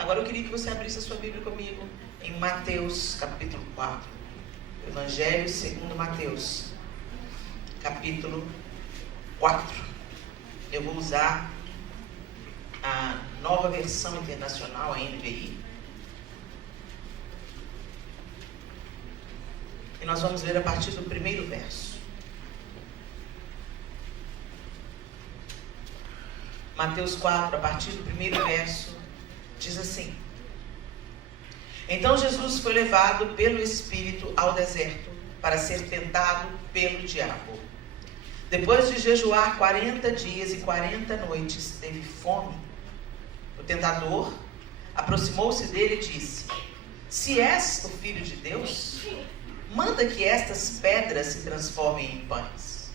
Agora eu queria que você abrisse a sua Bíblia comigo em Mateus, capítulo 4. Evangelho segundo Mateus, capítulo 4. Eu vou usar a nova versão internacional, a NVI. E nós vamos ler a partir do primeiro verso. Mateus 4, a partir do primeiro verso, diz assim: Então Jesus foi levado pelo Espírito ao deserto para ser tentado pelo diabo. Depois de jejuar 40 dias e 40 noites, teve fome. O tentador aproximou-se dele e disse: Se és o Filho de Deus, manda que estas pedras se transformem em pães.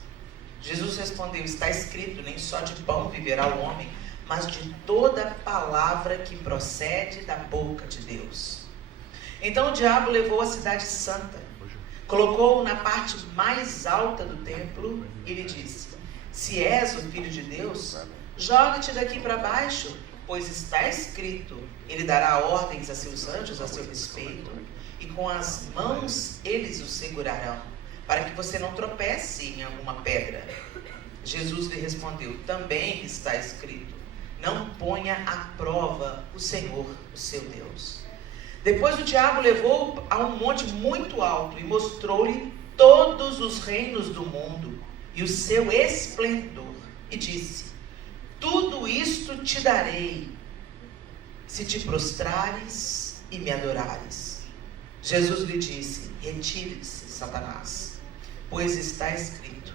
Jesus respondeu: Está escrito, nem só de pão viverá o homem, mas de toda palavra que procede da boca de Deus. Então o diabo levou a cidade santa, colocou-o na parte mais alta do templo e lhe disse: Se és o Filho de Deus, joga-te daqui para baixo, pois está escrito, ele dará ordens a seus anjos a seu respeito, e com as mãos eles o segurarão, para que você não tropece em alguma pedra. Jesus lhe respondeu: Também está escrito, não ponha à prova o Senhor, o seu Deus. Depois o diabo levou-o a um monte muito alto e mostrou-lhe todos os reinos do mundo e o seu esplendor, e disse: Tudo isto te darei, se te prostrares e me adorares. Jesus lhe disse: Retire-se, Satanás, pois está escrito,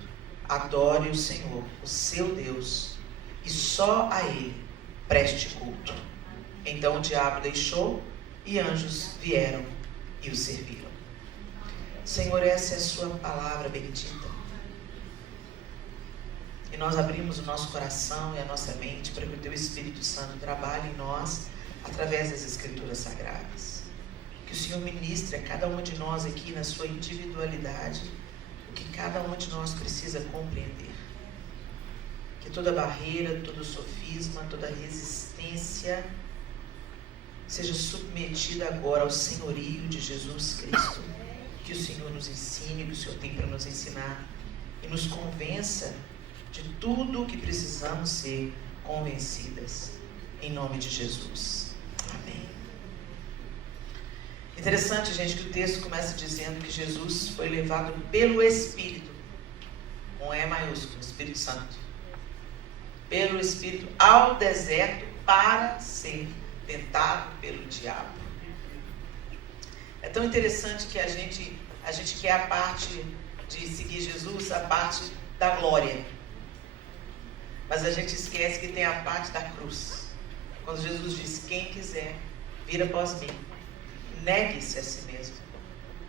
adore o Senhor, o seu Deus, e só a ele preste culto. Então o diabo deixou e anjos vieram e o serviram. Senhor, essa é a sua palavra bendita. E nós abrimos o nosso coração e a nossa mente para que o teu Espírito Santo trabalhe em nós através das Escrituras Sagradas. Que o Senhor ministre a cada um de nós aqui na sua individualidade o que cada um de nós precisa compreender. Que toda barreira, todo sofisma, toda resistência seja submetida agora ao senhorio de Jesus Cristo. Que o Senhor nos ensine, que o Senhor tem para nos ensinar e nos convença de tudo o que precisamos ser convencidas. Em nome de Jesus. Amém. Interessante, gente, que o texto começa dizendo que Jesus foi levado pelo Espírito, com E maiúsculo, Espírito Santo, pelo Espírito ao deserto para ser tentado pelo diabo. É tão interessante que a gente quer a parte de seguir Jesus, a parte da glória, mas a gente esquece que tem a parte da cruz. Quando Jesus diz: Quem quiser vir após mim, negue-se a si mesmo,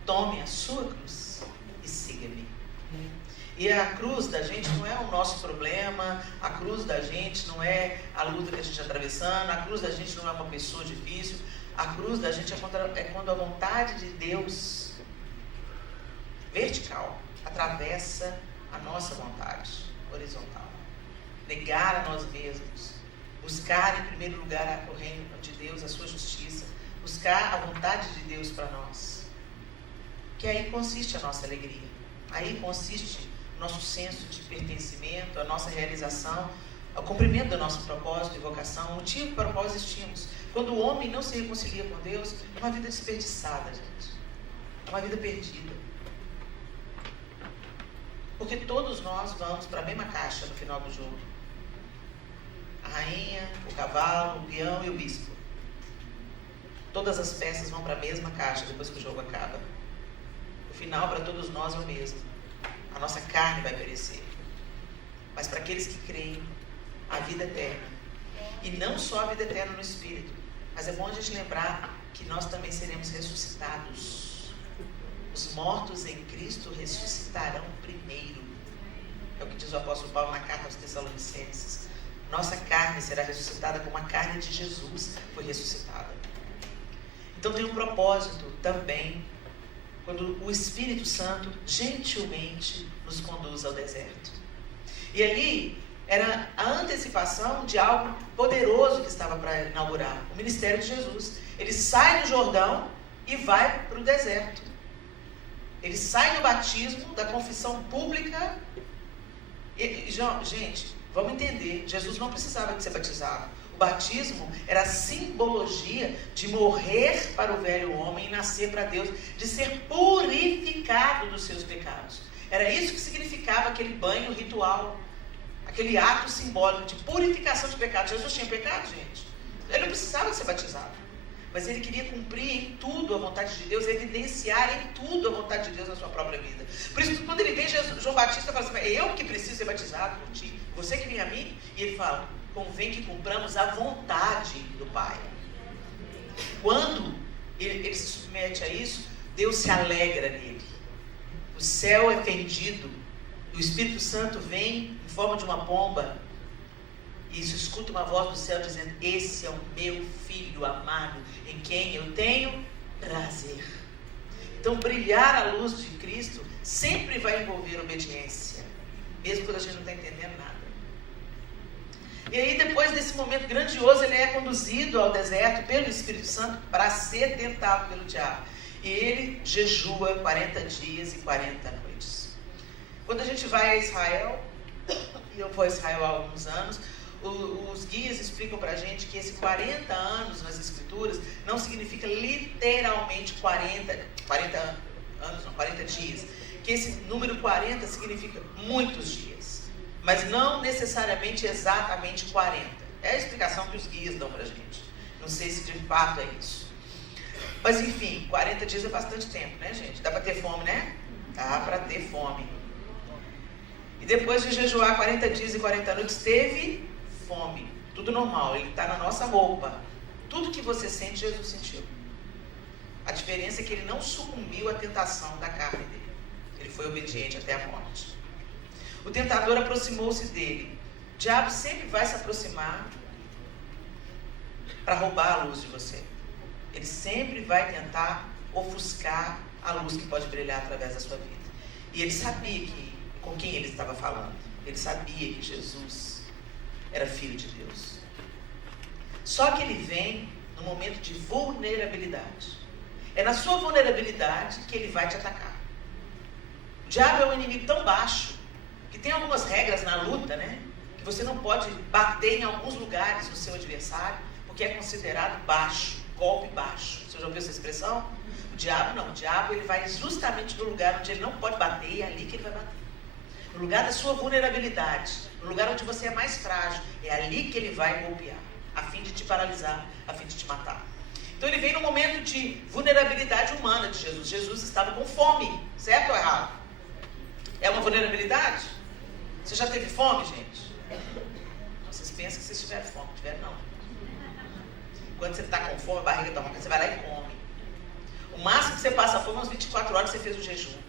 tome a sua cruz e siga-me. E a cruz da gente não é o nosso problema, a cruz da gente não é a luta que a gente está atravessando, a cruz da gente não é uma pessoa difícil, a cruz da gente é quando a vontade de Deus vertical atravessa a nossa vontade horizontal. Negar a nós mesmos, buscar em primeiro lugar o reino de Deus, a sua justiça, buscar a vontade de Deus para nós, que aí consiste a nossa alegria, aí consiste o nosso senso de pertencimento, a nossa realização, o cumprimento do nosso propósito e vocação, o motivo para o qual existimos. Quando o homem não se reconcilia com Deus, é uma vida desperdiçada, gente, é uma vida perdida, porque todos nós vamos para a mesma caixa no final do jogo. A rainha, o cavalo, o peão e o bispo. Todas as peças vão para a mesma caixa depois que o jogo acaba. O final para todos nós é o mesmo. A nossa carne vai perecer. Mas para aqueles que creem, a vida eterna. E não só a vida eterna no Espírito, mas é bom a gente lembrar que nós também seremos ressuscitados. Os mortos em Cristo ressuscitarão primeiro. É o que diz o apóstolo Paulo na carta aos Tessalonicenses. Nossa carne será ressuscitada como a carne de Jesus foi ressuscitada. Então tem um propósito também, quando o Espírito Santo gentilmente nos conduz ao deserto. E ali, era a antecipação de algo poderoso que estava para inaugurar, o ministério de Jesus. Ele sai do Jordão e vai para o deserto. Ele sai do batismo, da confissão pública. Gente, vamos entender, Jesus não precisava de ser batizado. O batismo era a simbologia de morrer para o velho homem e nascer para Deus, de ser purificado dos seus pecados. Era isso que significava aquele banho ritual, aquele ato simbólico de purificação de pecados. Jesus tinha pecado, gente. Ele não precisava de ser batizado. Mas ele queria cumprir em tudo a vontade de Deus, evidenciar em tudo a vontade de Deus na sua própria vida. Por isso, quando ele vem, João Batista fala assim: é eu que preciso ser batizado por ti, você que vem a mim? E ele fala: convém que cumpramos a vontade do Pai. Quando ele se submete a isso, Deus se alegra nele. O céu é fendido, o Espírito Santo vem em forma de uma pomba, e isso escuta uma voz do céu dizendo: esse é o meu filho amado, em quem eu tenho prazer. Então, brilhar a luz de Cristo sempre vai envolver obediência, mesmo quando a gente não está entendendo nada. E aí, depois desse momento grandioso, ele é conduzido ao deserto pelo Espírito Santo para ser tentado pelo diabo. E ele jejua 40 dias e 40 noites. Quando a gente vai a Israel, e eu vou a Israel há alguns anos, os guias explicam pra gente que esse 40 anos nas escrituras não significa literalmente 40 anos, não, 40 dias. Que esse número 40 significa muitos dias, mas não necessariamente exatamente 40. É a explicação que os guias dão pra gente. Não sei se de fato é isso. Mas enfim, 40 dias é bastante tempo, né, gente? Dá pra ter fome, né? Dá pra ter fome. E depois de jejuar 40 dias e 40 noites, teve fome. Tudo normal, ele está na nossa roupa. Tudo que você sente, Jesus sentiu. A diferença é que ele não sucumbiu à tentação da carne dele. Ele foi obediente até a morte. O tentador aproximou-se dele. O diabo sempre vai se aproximar para roubar a luz de você. Ele sempre vai tentar ofuscar a luz que pode brilhar através da sua vida. E ele sabia com quem ele estava falando. Ele sabia que Jesus era filho de Deus. Só que ele vem no momento de vulnerabilidade. É na sua vulnerabilidade que ele vai te atacar. O diabo é um inimigo tão baixo que tem algumas regras na luta, né? Que você não pode bater em alguns lugares no seu adversário, porque é considerado baixo, golpe baixo. Você já ouviu essa expressão? O diabo não. O diabo ele vai justamente no lugar onde ele não pode bater, e é ali que ele vai bater. No lugar da sua vulnerabilidade, no lugar onde você é mais frágil, é ali que ele vai golpear, a fim de te paralisar, a fim de te matar. Então ele vem no momento de vulnerabilidade humana de Jesus. Jesus estava com fome, certo ou errado? É uma vulnerabilidade? Você já teve fome, gente? Vocês pensam que vocês tiveram fome, não tiveram não. Quando você está com fome, a barriga está uma coisa, você vai lá e come. O máximo que você passa fome, umas 24 horas você fez o jejum.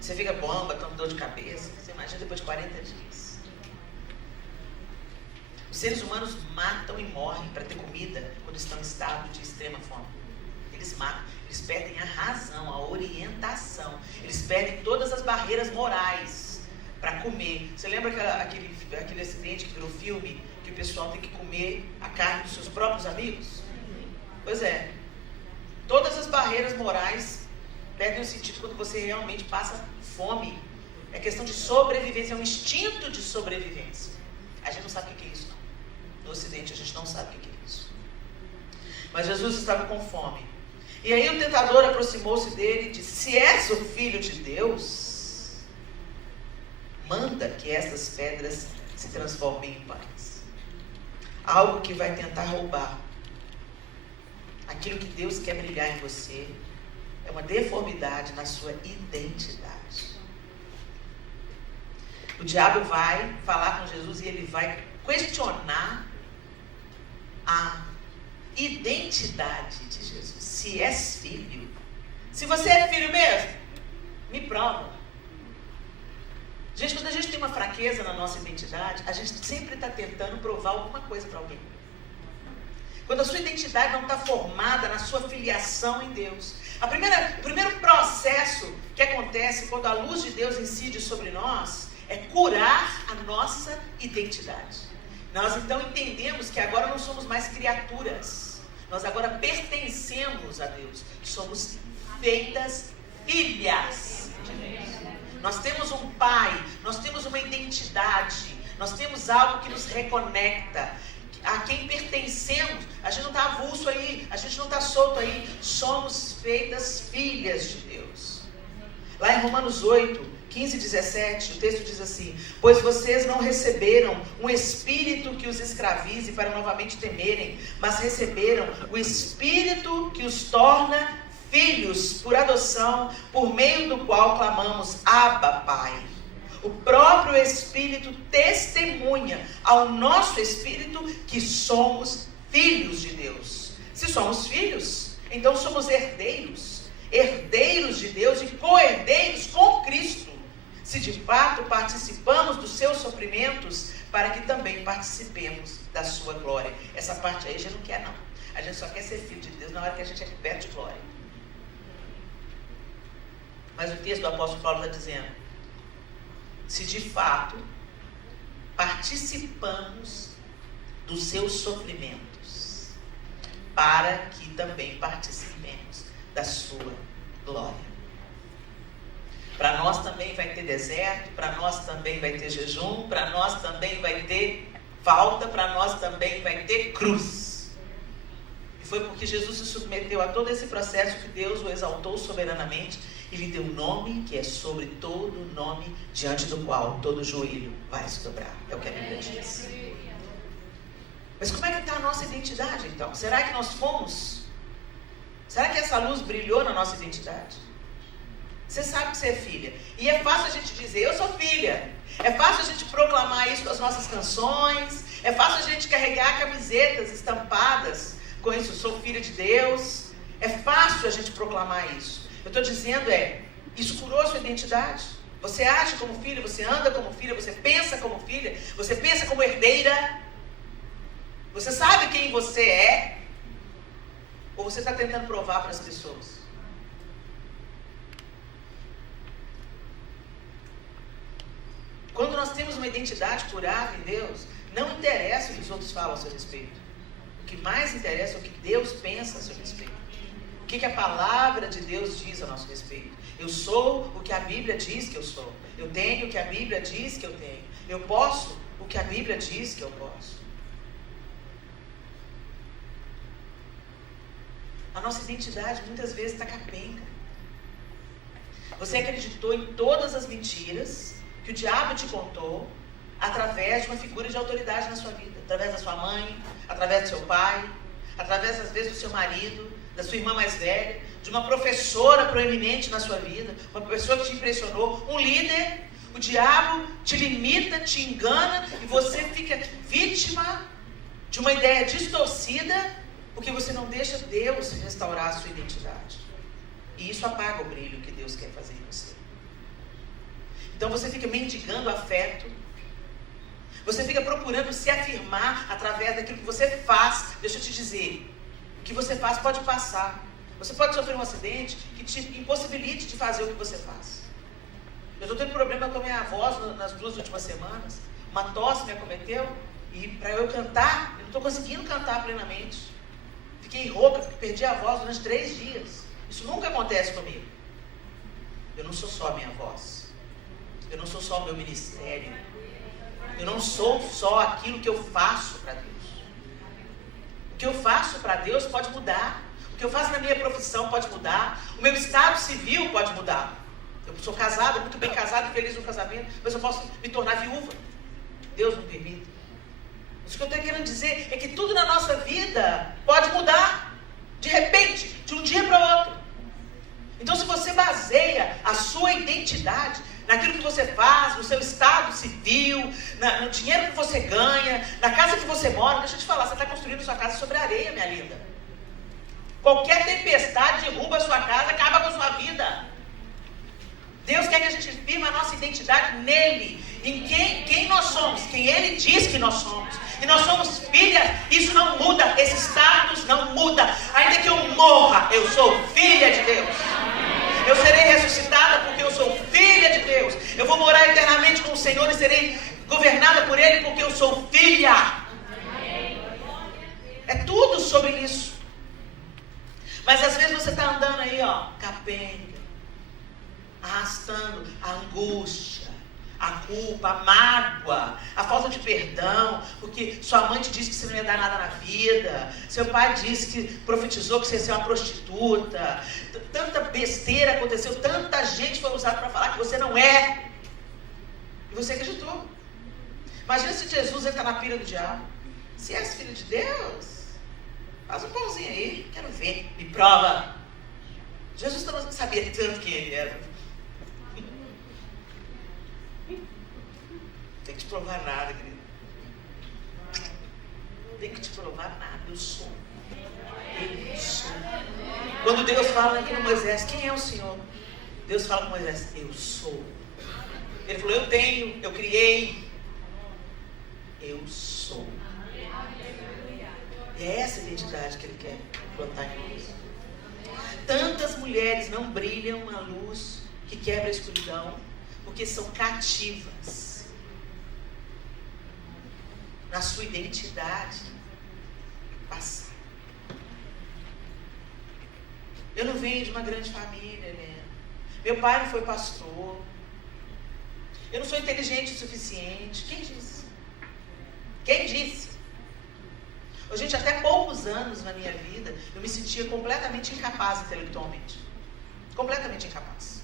Você fica bomba, toma dor de cabeça. Você imagina depois de 40 dias. Os seres humanos matam e morrem para ter comida quando estão em estado de extrema fome. Eles matam, eles perdem a razão, a orientação. Eles perdem todas as barreiras morais para comer. Você lembra aquele acidente que virou filme, que o pessoal tem que comer a carne dos seus próprios amigos? Pois é. Todas as barreiras morais perdem o sentido quando você realmente passa fome. É questão de sobrevivência, é um instinto de sobrevivência. A gente não sabe o que é isso, não. No Ocidente a gente não sabe o que é isso. Mas Jesus estava com fome. E aí o tentador aproximou-se dele e disse: se és o filho de Deus, manda que estas pedras se transformem em pães. Algo que vai tentar roubar aquilo que Deus quer brilhar em você. É uma deformidade na sua identidade. O diabo vai falar com Jesus e ele vai questionar a identidade de Jesus. Se és filho, se você é filho mesmo, me prova. Gente, quando a gente tem uma fraqueza na nossa identidade, a gente sempre está tentando provar alguma coisa para alguém. Quando a sua identidade não está formada na sua filiação em Deus. O primeiro processo que acontece quando a luz de Deus incide sobre nós é curar a nossa identidade. Nós então entendemos que agora não somos mais criaturas. Nós agora pertencemos a Deus. Somos feitas filhas de Deus. Nós temos um pai, nós temos uma identidade, nós temos algo que nos reconecta. A quem pertencemos, a gente não está avulso aí, a gente não está solto aí. Somos feitas filhas de Deus. Lá em Romanos 8, 15 e 17, o texto diz assim: pois vocês não receberam um espírito que os escravize para novamente temerem, mas receberam o espírito que os torna filhos por adoção, por meio do qual clamamos, Abba, Pai. O próprio Espírito testemunha ao nosso espírito que somos filhos de Deus. Se somos filhos, então somos herdeiros, herdeiros de Deus e co-herdeiros com Cristo. Se de fato participamos dos seus sofrimentos, para que também participemos da sua glória. Essa parte aí a gente não quer, não. A gente só quer ser filho de Deus na hora que a gente é coberto de glória. Mas o texto do apóstolo Paulo está dizendo: se de fato participamos dos seus sofrimentos, para que também participemos da sua glória. Para nós também vai ter deserto, para nós também vai ter jejum, para nós também vai ter falta, para nós também vai ter cruz. E foi porque Jesus se submeteu a todo esse processo que Deus o exaltou soberanamente e lhe deu um nome que é sobre todo nome, diante do qual todo joelho vai se dobrar. É o que a Bíblia diz. Mas como é que está a nossa identidade então? Será que nós fomos? Será que essa luz brilhou na nossa identidade? Você sabe que você é filha. E é fácil a gente dizer, eu sou filha. É fácil a gente proclamar isso com as nossas canções. É fácil a gente carregar camisetas estampadas com isso, sou filha de Deus. É fácil a gente proclamar isso. Eu estou dizendo isso curou a sua identidade. Você age como filha, você anda como filha, você pensa como filha, você pensa como herdeira. Você sabe quem você é? Ou você está tentando provar para as pessoas? Quando nós temos uma identidade curada em Deus, não interessa o que os outros falam a seu respeito. O que mais interessa é o que Deus pensa a seu respeito. O que a palavra de Deus diz a nosso respeito. Eu sou o que a Bíblia diz que eu sou. Eu tenho o que a Bíblia diz que eu tenho. Eu posso o que a Bíblia diz que eu posso. A nossa identidade muitas vezes está capenga. Você acreditou em todas as mentiras que o diabo te contou através de uma figura de autoridade na sua vida. Através da sua mãe, através do seu pai, através às vezes do seu marido, da sua irmã mais velha, de uma professora proeminente na sua vida, uma pessoa que te impressionou, um líder. O diabo te limita, te engana e você fica vítima de uma ideia distorcida porque você não deixa Deus restaurar a sua identidade. E isso apaga o brilho que Deus quer fazer em você. Então você fica mendigando afeto. Você fica procurando se afirmar através daquilo que você faz. Deixa eu te dizer, o que você faz pode passar. Você pode sofrer um acidente que te impossibilite de fazer o que você faz. Eu estou tendo problema com a minha voz nas 2 últimas semanas. Uma tosse me acometeu e para eu cantar, eu não estou conseguindo cantar plenamente. Fiquei rouca, perdi a voz durante 3 dias. Isso nunca acontece comigo. Eu não sou só a minha voz. Eu não sou só o meu ministério. Eu não sou só aquilo que eu faço para Deus. O que eu faço para Deus pode mudar. O que eu faço na minha profissão pode mudar. O meu estado civil pode mudar. Eu sou casada, muito bem casada e feliz no casamento, mas eu posso me tornar viúva. Deus não permite. Isso que eu estou querendo dizer é que tudo na nossa vida pode mudar. De repente, de um dia para o outro. Então se você baseia a sua identidade naquilo que você faz, no seu estado civil, no dinheiro que você ganha, na casa que você mora, deixa eu te falar, você está construindo sua casa sobre areia, minha linda. Qualquer tempestade derruba a sua casa, acaba com a sua vida. Deus quer que a gente firme a nossa identidade nele, em quem nós somos, quem ele diz que nós somos. E nós somos filhas, isso não muda, esse status não muda. Ainda que eu morra, eu sou filha de Deus. Eu serei ressuscitada porque eu sou filha de Deus. Eu Eu vou morar eternamente com o Senhor e serei governada por Ele porque eu sou filha. É tudo sobre isso. Mas às vezes você está andando aí, ó, capenga, arrastando a angústia, a culpa, a mágoa, a falta de perdão, porque sua mãe te disse que você não ia dar nada na vida, seu pai disse que profetizou que você ia ser uma prostituta, tanta besteira aconteceu, tanta gente foi usada para falar que você não é, e você acreditou. Imagina se Jesus entra na pira do diabo. Se és filho de Deus, faz um pãozinho aí, quero ver, me prova. Jesus não sabia tanto quem ele era. Não tem que te provar nada, querido. Não tem que te provar nada. Eu sou. Eu sou. Quando Deus fala aqui no Moisés, quem é o Senhor? Deus fala com Moisés, eu sou. Ele falou, eu tenho, eu criei. Eu sou. E é essa identidade que Ele quer plantar em nós. Tantas mulheres não brilham a luz que quebra a escuridão, porque são cativas na sua identidade passada. Eu não venho de uma grande família, Helena. Meu pai não foi pastor. Eu não sou inteligente o suficiente. Quem disse? Quem disse? Gente, até poucos anos na minha vida, eu me sentia completamente incapaz intelectualmente. Completamente incapaz.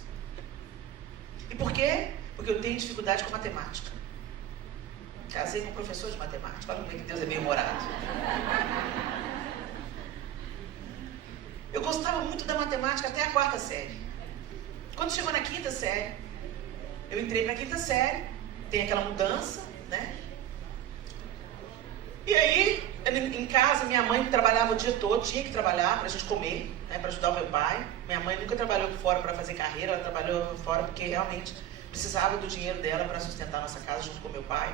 E por quê? Porque eu tenho dificuldade com matemática. Casei com um professor de matemática. Olha como é que Deus é bem-humorado. Eu gostava muito da matemática até a 4ª série. Quando chegou na 5ª série, eu entrei para a 5ª série, tem aquela mudança, né? E aí, em casa, minha mãe trabalhava o dia todo, tinha que trabalhar para a gente comer, né, para ajudar o meu pai. Minha mãe nunca trabalhou fora para fazer carreira, ela trabalhou fora porque realmente precisava do dinheiro dela para sustentar a nossa casa junto com meu pai.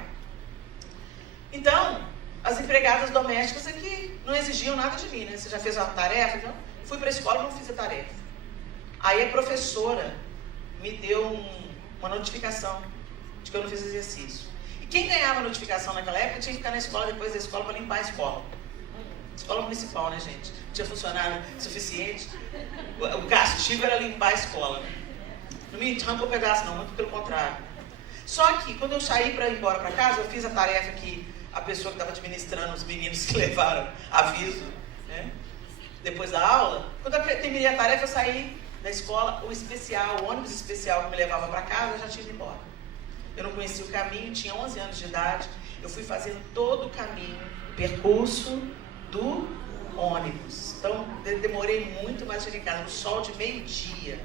Então, as empregadas domésticas é que não exigiam nada de mim, né? Você já fez uma tarefa? Então, fui para a escola e não fiz a tarefa. Aí a professora me deu uma notificação de que eu não fiz exercício. Quem ganhava notificação naquela época tinha que ficar na escola depois da escola para limpar a escola. Escola municipal, né, gente? Não tinha funcionário suficiente. O castigo era limpar a escola. Não me arrancou um pedaço, não, muito pelo contrário. Só que, quando eu saí para ir embora para casa, eu fiz a tarefa que a pessoa que estava administrando os meninos que levaram aviso, né? Depois da aula, quando eu terminei a tarefa, eu saí da escola, o ônibus especial que me levava para casa, eu já tinha ido embora. Eu não conhecia o caminho, tinha 11 anos de idade. Eu fui fazendo todo o caminho, o percurso do ônibus. Então, demorei muito, mas cheguei em casa no sol de meio-dia.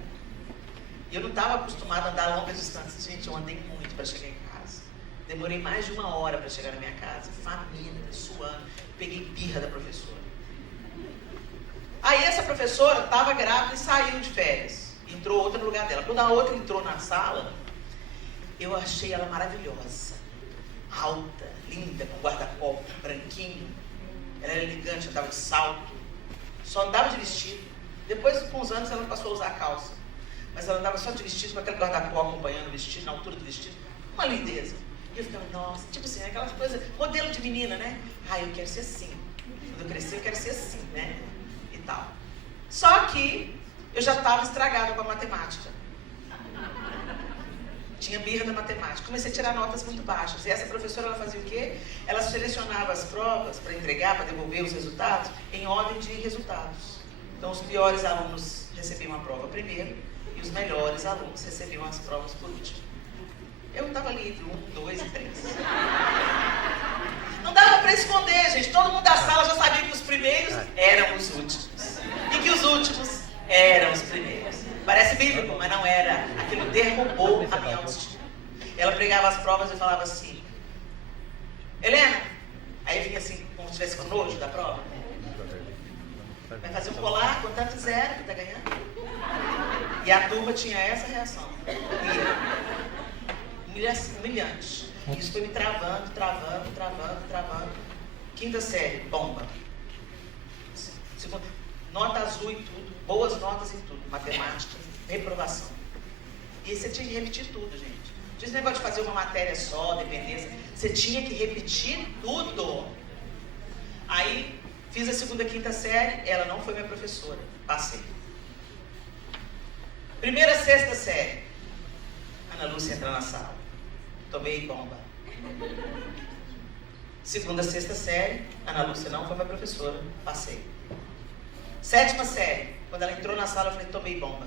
E eu não estava acostumada a andar longas distâncias. Gente, eu andei muito para chegar em casa. Demorei mais de 1 hora para chegar na minha casa, faminta, suando. Peguei birra da professora. Aí essa professora estava grávida e saiu de férias. Entrou outra no lugar dela. Quando a outra entrou na sala, eu achei ela maravilhosa, alta, linda, com guarda-copo, branquinho. Ela era elegante, andava de salto, só andava de vestido. Depois, com uns anos, ela passou a usar calça. Mas ela andava só de vestido, com aquele guarda-copo acompanhando o vestido, na altura do vestido. Uma lindeza. E eu ficava, nossa, tipo assim, aquela coisa, modelo de menina, né? Eu quero ser assim. Quando eu crescer, eu quero ser assim, né? E tal. Só que eu já estava estragada com a matemática. Tinha birra da matemática. Comecei a tirar notas muito baixas. E essa professora, ela fazia o quê? Ela selecionava as provas para entregar, para devolver os resultados, em ordem de resultados. Então, os piores alunos recebiam a prova primeiro e os melhores alunos recebiam as provas por último. Eu estava livre, 1, 2 e 3. Não dava para esconder, gente. Todo mundo da sala já sabia que os primeiros eram os últimos. E que os últimos eram os primeiros. Parece bíblico, mas não era. Aquilo derrubou a minha autoestima. Ela pregava as provas e falava assim, Helena, aí vinha assim, como se estivesse com nojo da prova. Vai fazer um colar com tanto zero que tá ganhando. E a turma tinha essa reação. Humilhante. Isso foi me travando. 5ª série, bomba. Nota azul em tudo, boas notas em tudo, matemática, reprovação. E você tinha que repetir tudo, gente. Tinha esse negócio de fazer uma matéria só, dependência. Você tinha que repetir tudo. Aí, fiz a segunda, quinta série, ela não foi minha professora. Passei. Primeira, sexta série. Ana Lúcia entra na sala. Tomei bomba. Segunda, sexta série, Ana Lúcia não foi minha professora. Passei. Sétima série. Quando ela entrou na sala, eu falei, tomei bomba.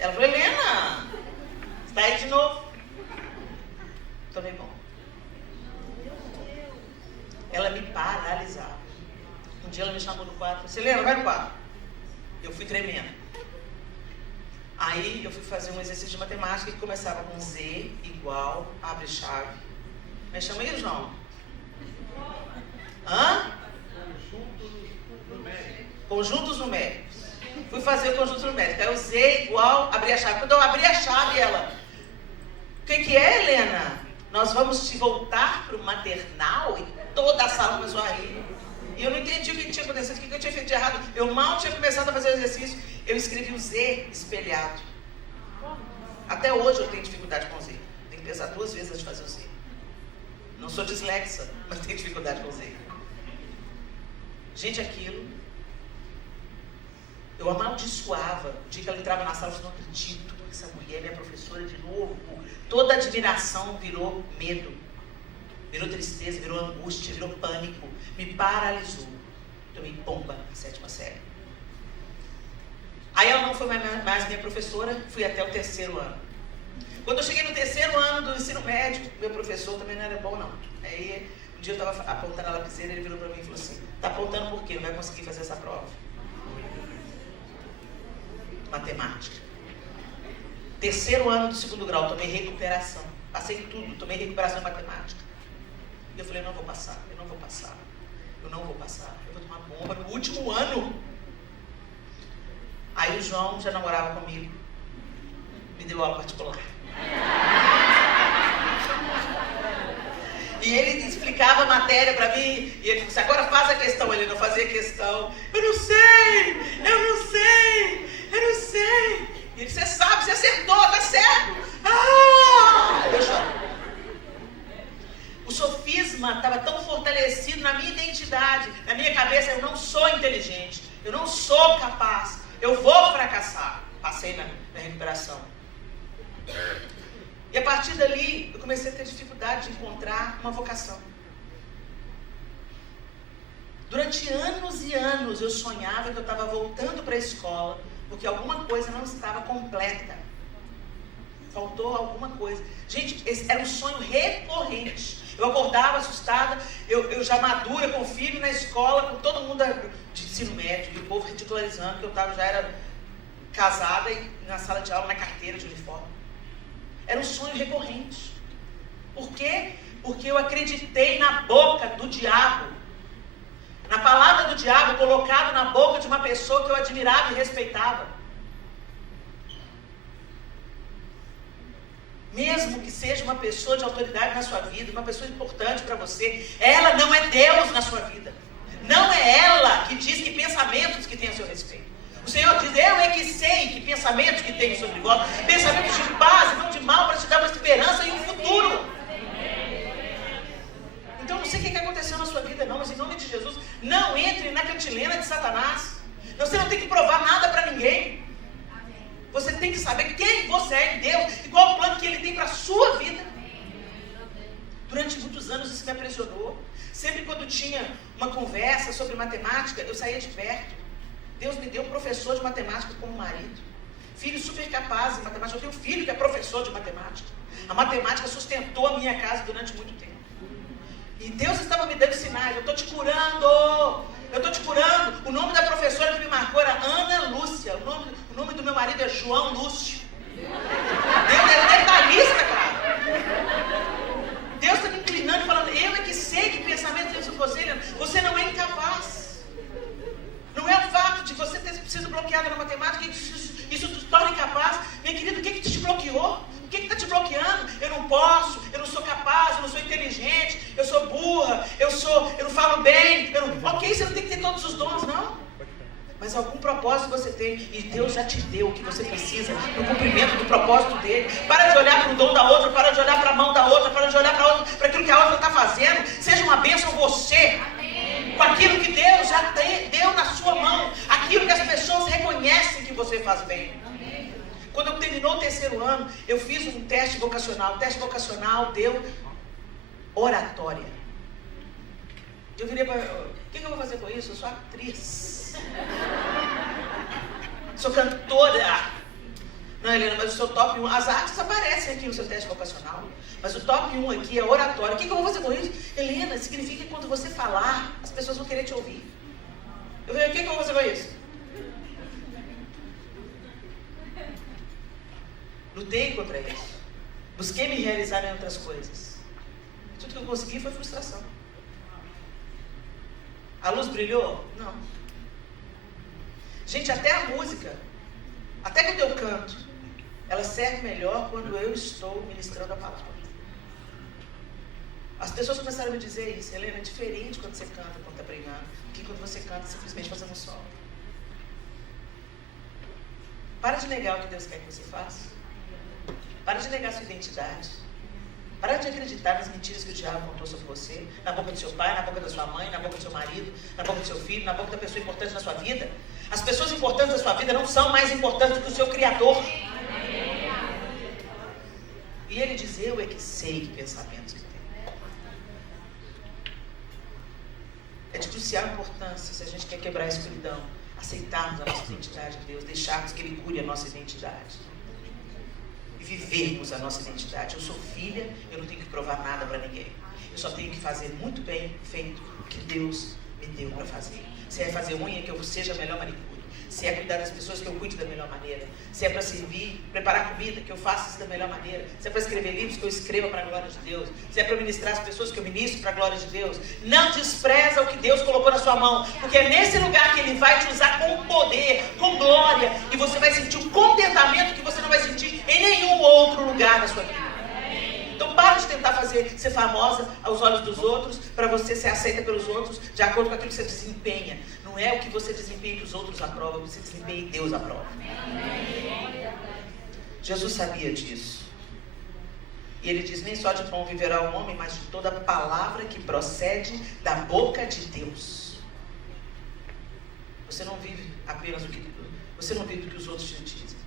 Ela falou, Helena, você tá aí de novo? Tomei bomba. Ela me paralisava. Um dia ela me chamou no quarto e falou, Helena, vai no quarto. Eu fui tremendo. Aí eu fui fazer um exercício de matemática que começava com Z igual, abre chave. Mas chama aí, João? Hã? Conjuntos numéricos. Fui fazer o conjunto numérico. Aí o Z igual, abri a chave. Quando eu abri a chave, ela... O que é, Helena? Nós vamos te voltar para o maternal? E toda a sala começou a rir. E eu não entendi o que tinha acontecido, o que eu tinha feito de errado. Eu mal tinha começado a fazer o exercício. Eu escrevi o Z espelhado. Até hoje eu tenho dificuldade com o Z. Tenho que pensar 2 vezes antes de fazer o Z. Não sou dislexa, mas tenho dificuldade com o Z. Gente, aquilo... Eu amaldiçoava. O dia que ela entrava na sala, eu falei, não acredito, essa mulher é minha professora de novo. Toda admiração virou medo, virou tristeza, virou angústia, virou pânico. Me paralisou. Tomei bomba na 7ª série. Aí ela não foi mais minha professora, fui até o 3º ano. Quando eu cheguei no 3º ano do ensino médio, meu professor também não era bom, não. Aí, um dia eu estava apontando a lapiseira, ele virou para mim e falou assim, tá apontando por quê? Não vai conseguir fazer essa prova. Matemática. 3º ano do 2º grau, tomei recuperação. Passei tudo, tomei recuperação em matemática. E eu falei, eu não vou passar, eu não vou passar. Eu não vou passar, eu vou tomar bomba no último ano. Aí o João já namorava comigo, me deu aula particular. E ele explicava a matéria pra mim, e ele disse, agora faz a questão. Ele não fazia questão. Eu não sei, eu não sei, eu não sei. E ele, você sabe, você acertou, tá certo. Eu choro. O sofisma estava tão fortalecido na minha identidade, na minha cabeça, eu não sou inteligente, eu não sou capaz, eu vou fracassar. Passei na recuperação. E a partir dali, eu comecei a ter dificuldade de encontrar uma vocação. Durante anos e anos, eu sonhava que eu estava voltando para a escola, porque alguma coisa não estava completa. Faltou alguma coisa. Gente, esse era um sonho recorrente. Eu acordava assustada, eu já madura, com o filho na escola, com todo mundo de ensino médio, e o povo ridicularizando que eu já era casada e na sala de aula, na carteira de uniforme. Era um sonho recorrente. Por quê? Porque eu acreditei na boca do diabo. Na palavra do diabo colocada na boca de uma pessoa que eu admirava e respeitava. Mesmo que seja uma pessoa de autoridade na sua vida, uma pessoa importante para você, ela não é Deus na sua vida. Não é ela que diz que pensamentos que tem a seu respeito. O Senhor diz, eu é que sei que pensamentos que tenho sobre vós, pensamentos de paz e não de mal, para te dar uma esperança e um futuro. Então, não sei o que aconteceu na sua vida não, mas em nome de Jesus, não entre na cantilena de Satanás. Você não tem que provar nada para ninguém. Você tem que saber quem você é em Deus e qual o plano que Ele tem para a sua vida. Durante muitos anos isso me aprisionou. Sempre quando tinha uma conversa sobre matemática, eu saía de perto. Deus me deu um professor de matemática como marido. Filho super capaz em matemática. Eu tenho um filho que é professor de matemática. A matemática sustentou a minha casa durante muito tempo. E Deus estava me dando sinais. Eu estou te curando. Eu estou te curando. O nome da professora que me marcou era Ana Lúcia. O nome do meu marido é João Lúcio. Deus é detalhista, cara. Deus está me inclinando e falando, eu é que sei que pensamento tem sobre você, Helena. Você não é incapaz. Não é o fato de você ter sido bloqueada na matemática que isso te torna incapaz. Minha querida, o que te bloqueou? O que está te bloqueando? Eu não posso, eu não sou capaz, eu não sou inteligente, eu sou burra, eu não falo bem. Ok, você não tem que ter todos os dons, não. Mas Mas algum propósito você tem. E Deus já te deu o que você precisa no cumprimento do propósito dele. Para de olhar para o dom da outra, para de olhar para a mão da outra, para de olhar para aquilo que a outra está fazendo. Seja uma bênção você. Com aquilo que Deus já deu na sua mão. Aquilo que as pessoas reconhecem que você faz bem. Quando eu terminou o terceiro ano, eu fiz um teste vocacional. O teste vocacional deu oratória. Eu virei para... O que eu vou fazer com isso? Eu sou atriz. Sou cantora. Não, Helena, mas o seu top 1... As artes aparecem aqui no seu teste vocacional. Mas o top 1 aqui é oratória. O que eu vou fazer com isso? Helena, significa que quando você falar, as pessoas vão querer te ouvir. Eu falei, o que eu vou fazer com isso? Lutei contra isso. Busquei me realizar em outras coisas. Tudo que eu consegui foi frustração. A luz brilhou? Não. Gente, até a música, até quando eu canto, ela serve melhor quando eu estou ministrando a palavra. As pessoas começaram a me dizer isso. Helena, é diferente quando você canta, quando está pregando, do que quando você canta simplesmente fazendo um solo. Para de negar o que Deus quer que você faça. Para de negar a sua identidade. Para de acreditar nas mentiras que o diabo contou sobre você, na boca do seu pai, na boca da sua mãe, na boca do seu marido, na boca do seu filho, na boca da pessoa importante na sua vida. As pessoas importantes da sua vida não são mais importantes que o seu Criador. E ele diz, eu é que sei que pensamentos que tem. É de crucial importância, se a gente quer quebrar a escuridão, aceitarmos a nossa identidade em Deus, deixarmos que Ele cure a nossa identidade. E vivermos a nossa identidade. Eu sou filha, eu não tenho que provar nada para ninguém. Eu só tenho que fazer muito bem feito o que Deus me deu para fazer. Se é fazer unha, que eu seja a melhor manicure. Se é cuidar das pessoas, que eu cuide da melhor maneira. Se é para servir, preparar comida, que eu faça isso da melhor maneira. Se é para escrever livros, que eu escreva para a glória de Deus. Se é para ministrar as pessoas, que eu ministro para a glória de Deus. Não despreza o que Deus colocou na sua mão. Porque é nesse lugar que Ele vai te usar com poder, com glória. E você vai sentir um contentamento que você não vai sentir em nenhum outro lugar da sua vida. Então para de tentar ser famosa aos olhos dos outros, para você ser aceita pelos outros, de acordo com aquilo que você desempenha. Não é o que você desempenha que os outros aprovam, o que você desempenha e Deus aprova. Jesus sabia disso. E Ele diz, nem só de pão viverá o homem, mas de toda palavra que procede da boca de Deus. Você não vive apenas do que... Você não vive do que os outros te dizem.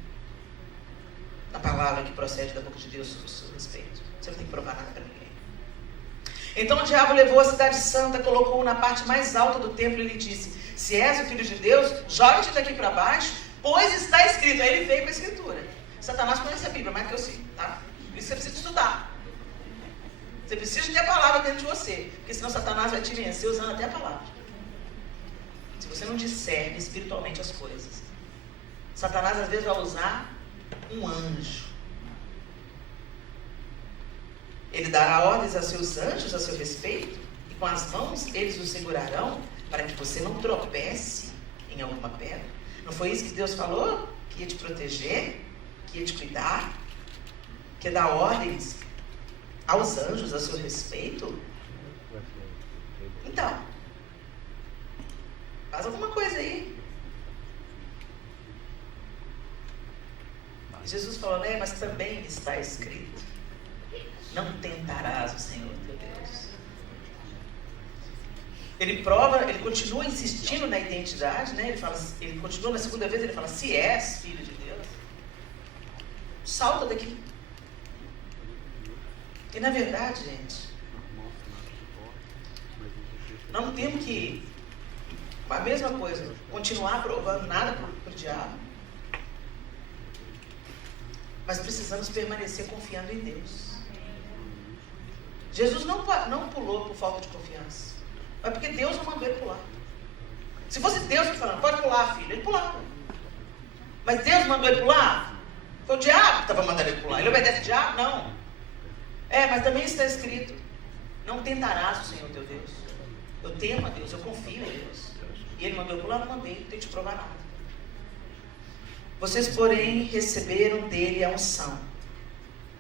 A palavra que procede da boca de Deus sobre o seu respeito. Você não tem que provar nada para ninguém. Então o diabo levou a cidade santa, colocou-o na parte mais alta do templo e lhe disse, se és o filho de Deus, joga-te daqui para baixo, pois está escrito. Aí ele veio com a escritura. Satanás conhece a Bíblia, mais que eu sei, tá? Por isso você precisa estudar. Você precisa ter a palavra dentro de você, porque senão Satanás vai te vencer usando até a palavra. Se você não discerne espiritualmente as coisas, Satanás às vezes vai usar um anjo. Ele dará ordens a seus anjos a seu respeito, e com as mãos eles o segurarão, para que você não tropece em alguma pedra. Não foi isso que Deus falou? Que ia te proteger, que ia te cuidar, que ia dar ordens aos anjos a seu respeito? Então, faz alguma coisa aí. Jesus falou, né? Mas também está escrito, não tentarás o Senhor teu Deus. Ele prova, ele continua insistindo na identidade, né? Ele continua na segunda vez, ele fala, se és filho de Deus, salta daqui. E na verdade, gente, não temos que, a mesma coisa, continuar provando nada para o diabo. Mas precisamos permanecer confiando em Deus. Jesus não pulou por falta de confiança. Mas porque Deus não mandou ele pular. Se fosse Deus que falando, pode pular, filho, ele pulava. Mas Deus mandou ele pular? Foi o diabo que estava mandando ele pular. Ele obedece o diabo? Não. Mas também está escrito, não tentarás o Senhor teu Deus. Eu temo a Deus, eu confio em Deus. E ele mandou eu pular, não mandei, não tenho que te provar nada. Vocês, porém, receberam dele a unção,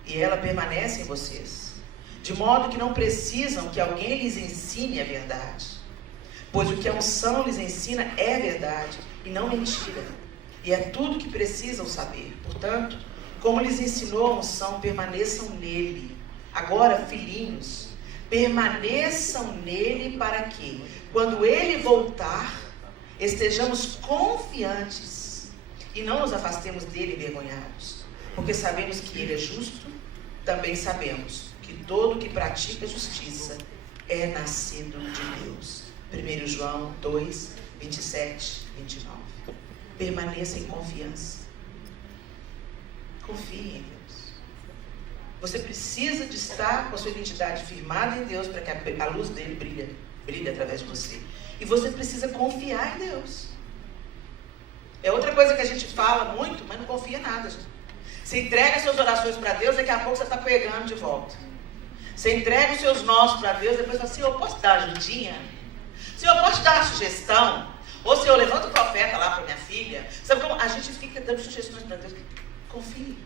e ela permanece em vocês, de modo que não precisam que alguém lhes ensine a verdade. Pois o que a unção lhes ensina é verdade e não mentira. E é tudo que precisam saber. Portanto, como lhes ensinou a unção, permaneçam nele. Agora, filhinhos, permaneçam nele para que, quando ele voltar, estejamos confiantes e não nos afastemos dele envergonhados. Porque sabemos que ele é justo, também sabemos que todo que pratica justiça é nascido de Deus. 1 João 2, 27, 29. Permaneça em confiança. Confie em Deus. Você precisa de estar com a sua identidade firmada em Deus para que a luz dele brilhe através de você. E você precisa confiar em Deus. É outra coisa que a gente fala muito, mas não confia em nada, gente. Você entrega suas orações para Deus, daqui a pouco você está pegando de volta. Você entrega os seus nós para Deus, depois fala assim, eu posso dar uma ajudinha? Senhor, eu posso dar uma sugestão? Ou Senhor, levanta o profeta lá para minha filha. Sabe como a gente fica dando sugestões para Deus? Confie.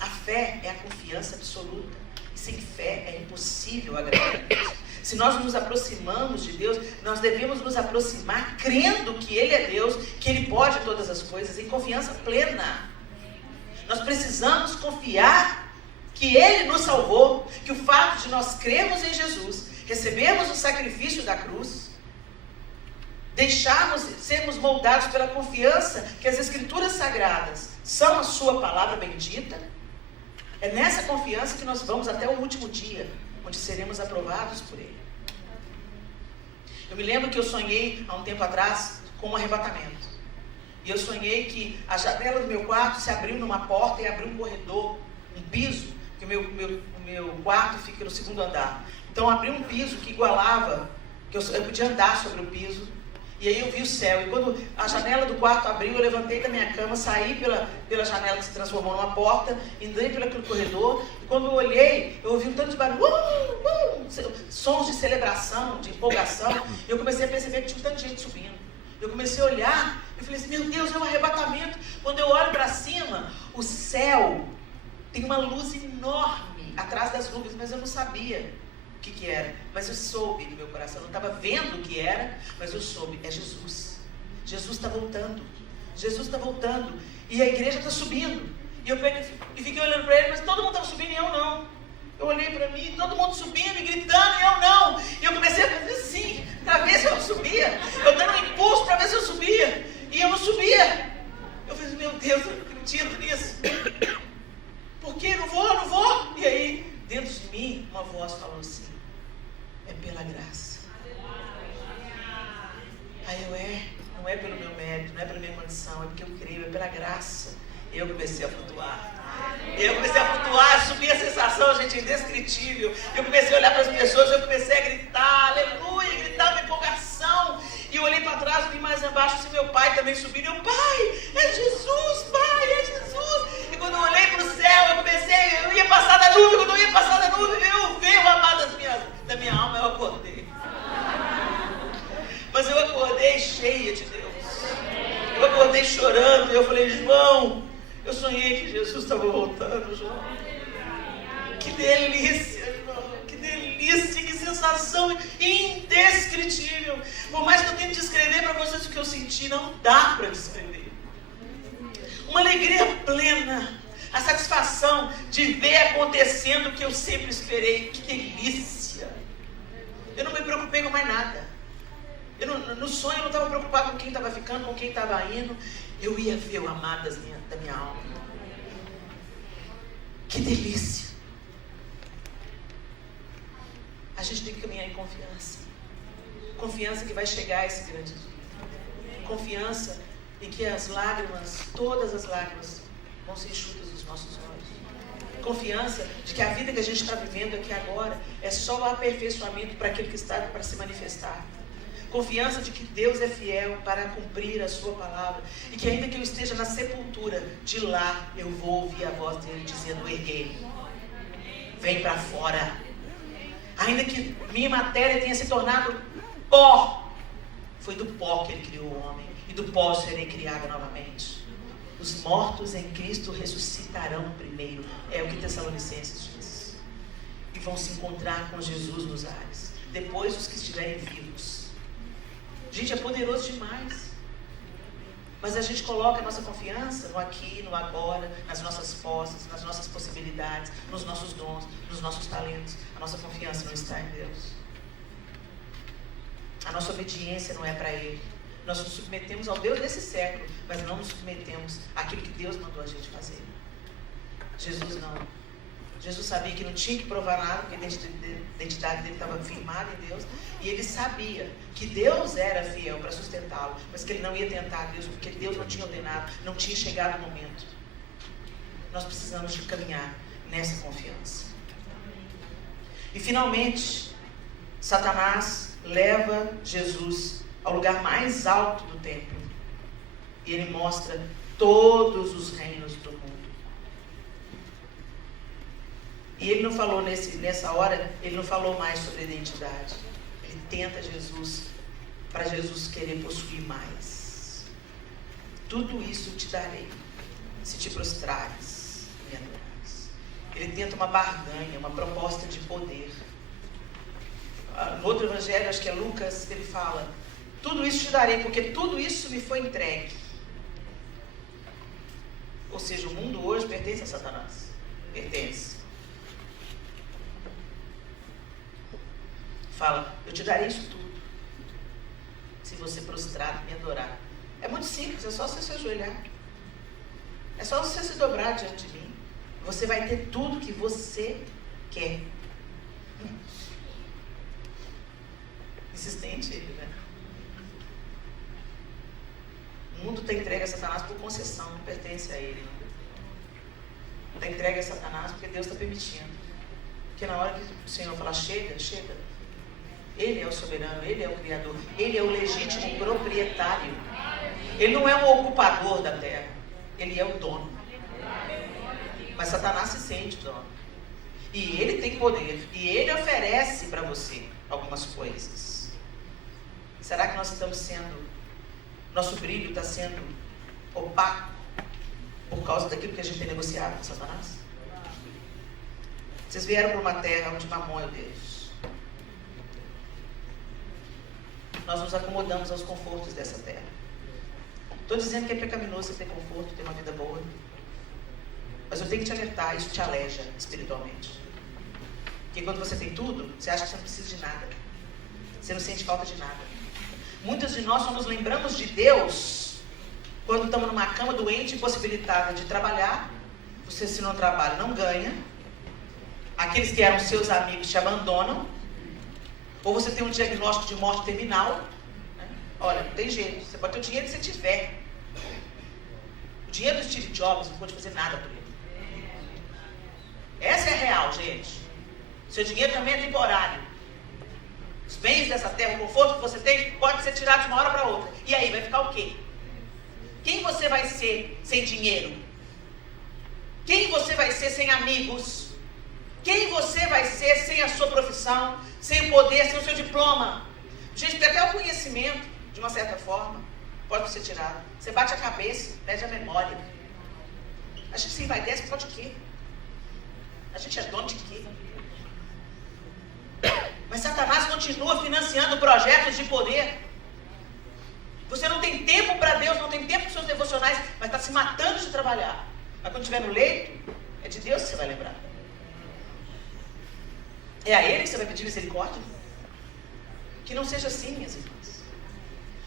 A fé é a confiança absoluta. E sem fé é impossível agradar a Deus. Se nós nos aproximamos de Deus, nós devemos nos aproximar crendo que Ele é Deus, que Ele pode todas as coisas, em confiança plena. Nós precisamos confiar que Ele nos salvou, que o fato de nós crermos em Jesus, recebermos o sacrifício da cruz, deixarmos sermos moldados pela confiança que as Escrituras Sagradas são a sua palavra bendita, é nessa confiança que nós vamos até o último dia, onde seremos aprovados por Ele. Eu me lembro que eu sonhei há um tempo atrás com um arrebatamento. E eu sonhei que a janela do meu quarto se abriu numa porta e abriu um corredor, um piso, que o meu quarto fica no segundo andar. Então abriu um piso que igualava, que eu podia andar sobre o piso. E aí eu vi o céu. E quando a janela do quarto abriu, eu levantei da minha cama, saí pela janela que se transformou numa porta, entrei pelo aquele corredor. E quando eu olhei, eu ouvi um tanto de barulho, sons de celebração, de empolgação. E eu comecei a perceber que tinha um tanto de gente subindo. Eu comecei a olhar, eu falei assim, meu Deus, é um arrebatamento. Quando eu olho para cima, o céu tem uma luz enorme atrás das nuvens, mas eu não sabia o que era. Mas eu soube no meu coração, eu não estava vendo o que era, mas eu soube, é Jesus. Jesus está voltando. Jesus está voltando. E a igreja está subindo. E eu fiquei olhando para ele, mas todo mundo estava subindo e eu não. Eu olhei para mim, todo mundo subindo e gritando, e eu não. E eu comecei a fazer assim, para ver se eu subia. Eu dando um impulso para ver se eu subia. E eu não subia. Eu falei, meu Deus, eu não acredito nisso. Por quê? Não vou. E aí, dentro de mim, uma voz falou assim, é pela graça. Aí não é pelo meu mérito, não é pela minha condição, é porque eu creio, é pela graça. Eu comecei a flutuar. Eu subi a sensação, gente, indescritível. Eu comecei a olhar para as pessoas, eu comecei a gritar, aleluia, gritar uma empolgação. E eu olhei para trás, vi mais abaixo, se meu pai também subindo. Eu, pai, é Jesus, pai, é Jesus. E quando eu olhei para o céu, eu ia passar da nuvem. Quando eu ia passar da nuvem, eu veio o amado da minha alma, eu acordei. Mas eu acordei cheia de Deus. Eu acordei chorando, e eu falei, João, eu sonhei que Jesus estava voltando, João. Que delícia, irmão. Que delícia, que sensação indescritível. Por mais que eu tente descrever para vocês o que eu senti, não dá para descrever. Uma alegria plena. A satisfação de ver acontecendo o que eu sempre esperei. Que delícia. Eu não me preocupei com mais nada. No sonho eu não estava preocupado com quem estava ficando, com quem estava indo. Eu ia ver o amado da minha alma. Que delícia. A gente tem que caminhar em confiança. Confiança que vai chegar a esse grande dia. Confiança em que as lágrimas, todas as lágrimas, vão ser enxutas dos nossos olhos. Confiança de que a vida que a gente está vivendo aqui agora é só o aperfeiçoamento para aquele que está para se manifestar. Confiança de que Deus é fiel para cumprir a sua palavra. E que ainda que eu esteja na sepultura, de lá eu vou ouvir a voz dele dizendo, erguei, vem para fora. Ainda que minha matéria tenha se tornado pó, foi do pó que ele criou o homem. E do pó serei criada novamente. Os mortos em Cristo ressuscitarão primeiro. É o que Tessalonicenses diz. E vão se encontrar com Jesus nos ares. depois os que estiverem vivos. Gente, é poderoso demais. Mas a gente coloca a nossa confiança no aqui, no agora, nas nossas posses, nas nossas possibilidades, nos nossos dons, nos nossos talentos. A nossa confiança não está em Deus. A nossa obediência não é para Ele. Nós nos submetemos ao Deus desse século, mas não nos submetemos àquilo que Deus mandou a gente fazer. Jesus não. Jesus sabia que não tinha que provar nada, porque a identidade dele estava firmada em Deus. E ele sabia que Deus era fiel para sustentá-lo, mas que ele não ia tentar Deus, porque Deus não tinha ordenado, não tinha chegado o momento. Nós precisamos de caminhar nessa confiança. E finalmente, Satanás leva Jesus ao lugar mais alto do templo. E ele mostra todos os reinos do mundo. E ele não falou nessa hora, ele não falou mais sobre a identidade. Ele tenta Jesus, para Jesus querer possuir mais. Tudo isso te darei, se te prostrares e me adorares. Ele tenta uma barganha, uma proposta de poder. No outro evangelho, acho que é Lucas, ele fala: tudo isso te darei, porque tudo isso me foi entregue. Ou seja, o mundo hoje pertence a Satanás. Pertence. Fala: eu te darei isso tudo, se você prostrar e me adorar. É muito simples, é só você se ajoelhar. É só você se dobrar diante de mim. Você vai ter tudo que você quer. Insistente ele, né? O mundo está entregue a Satanás por concessão, não pertence a ele. Está entregue a Satanás porque Deus está permitindo. Porque na hora que o Senhor falar chega, chega. Ele é o soberano, Ele é o Criador, Ele é o legítimo proprietário. Ele não é o ocupador da terra, Ele é o dono. Mas Satanás se sente dono. E ele tem poder, e ele oferece para você algumas coisas. Será que nós estamos sendo, nosso brilho está sendo opaco por causa daquilo que a gente tem negociado com Satanás? Vocês vieram para uma terra onde Mamon é o Deus. Nós nos acomodamos aos confortos dessa terra. Estou dizendo que é pecaminoso você ter conforto, ter uma vida boa. Mas eu tenho que te alertar, isso te aleja espiritualmente. Porque quando você tem tudo, você acha que você não precisa de nada. Você não sente falta de nada. Muitos de nós só nos lembramos de Deus quando estamos numa cama doente, impossibilitada de trabalhar. Você, se não trabalha, não ganha. Aqueles que eram seus amigos te abandonam. Ou você tem um diagnóstico de morte terminal. Né? Olha, não tem jeito. Você pode ter o dinheiro que você tiver. O dinheiro do Steve Jobs não pode fazer nada por ele. Essa é a real, gente. Seu dinheiro também é temporário. Os bens dessa terra, o conforto que você tem, pode ser tirado de uma hora para outra. E aí, vai ficar o quê? Quem você vai ser sem dinheiro? Quem você vai ser sem amigos? Quem você vai ser sem a sua profissão, sem o poder, sem o seu diploma? Gente, tem até o conhecimento, de uma certa forma, pode ser tirado. Você bate a cabeça, perde a memória. A gente se envaidece por causa de quê? A gente é dono de quê? Mas Satanás continua financiando projetos de poder. Você não tem tempo para Deus, não tem tempo para os seus devocionais, mas está se matando de trabalhar. Mas quando estiver no leito, é de Deus que você vai lembrar. É a Ele que você vai pedir misericórdia? Que não seja assim, minhas irmãs.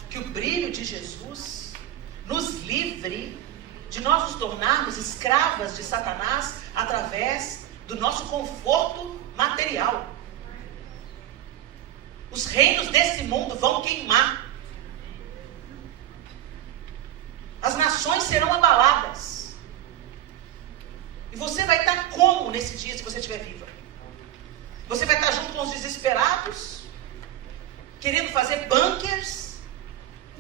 Que o brilho de Jesus nos livre de nós nos tornarmos escravas de Satanás através do nosso conforto material. Os reinos desse mundo vão queimar. As nações serão abaladas. E você vai estar como nesse dia, se você estiver viva? Você vai estar junto com os desesperados, querendo fazer bunkers,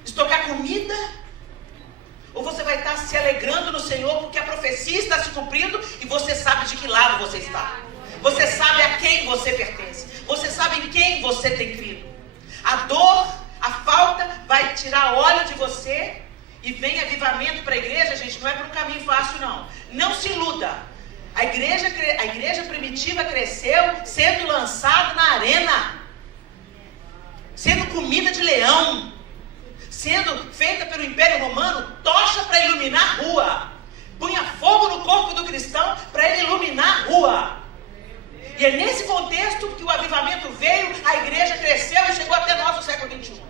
estocar comida? Ou você vai estar se alegrando no Senhor porque a profecia está se cumprindo e você sabe de que lado você está? Você sabe a quem você pertence. Você sabe em quem você tem crido. A dor, a falta vai tirar óleo de você e vem avivamento para a igreja, gente, não é para um caminho fácil não. Não se iluda. A igreja primitiva cresceu sendo lançada na arena. comida de leão, sendo feita pelo Império Romano, tocha para iluminar a rua. Punha fogo no corpo do cristão para ele iluminar a rua. E é nesse contexto que o avivamento veio, a igreja cresceu e chegou até nós no século XXI.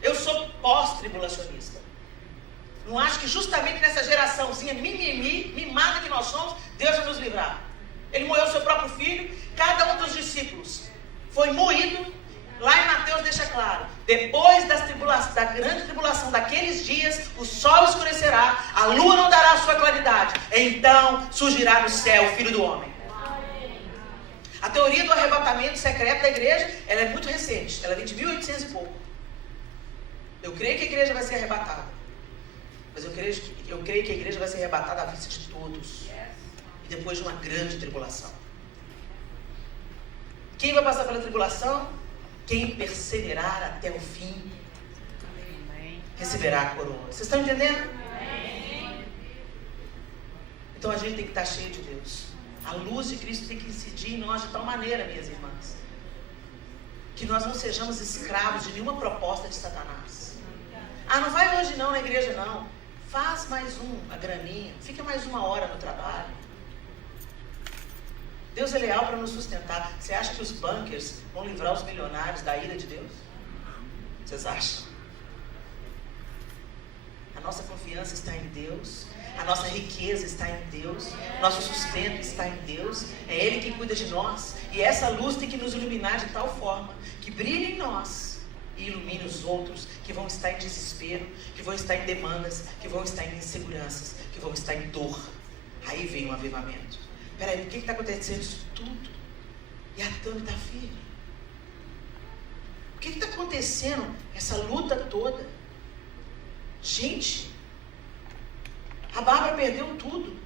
Eu sou pós-tribulacionista. Não acho que justamente nessa geraçãozinha mimimi, mimada que nós somos, Deus vai nos livrar. Ele moeu seu próprio filho, cada um dos discípulos foi moído. Lá em Mateus deixa claro, depois da grande tribulação daqueles dias, o sol escurecerá, a lua não dará a sua claridade, então surgirá no céu o Filho do Homem. A teoria do arrebatamento secreto da igreja, ela é muito recente, ela vem de 1800 e pouco. Eu creio que a igreja vai ser arrebatada, mas eu creio que a igreja vai ser arrebatada à vista de todos, e depois de uma grande tribulação. Quem vai passar pela tribulação? Quem perseverar até o fim receberá a coroa. Vocês estão entendendo? Então a gente tem que estar cheio de Deus. A luz de Cristo tem que incidir em nós de tal maneira, minhas irmãs, que nós não sejamos escravos de nenhuma proposta de Satanás. Ah, não vai hoje não na igreja não. Faz mais a graninha. Fica mais 1 hora no trabalho. Deus é leal para nos sustentar. Você acha que os bunkers vão livrar os milionários da ira de Deus? Vocês acham? A nossa confiança está em Deus. A nossa riqueza está em Deus. Nosso sustento está em Deus. É Ele que cuida de nós. E essa luz tem que nos iluminar de tal forma que brilhe em nós e ilumine os outros que vão estar em desespero, que vão estar em demandas, que vão estar em inseguranças, que vão estar em dor. Aí vem o avivamento. Peraí, por que está acontecendo isso tudo? E a Tami está firme. O que está acontecendo? Essa luta toda. Gente, a Bárbara perdeu tudo.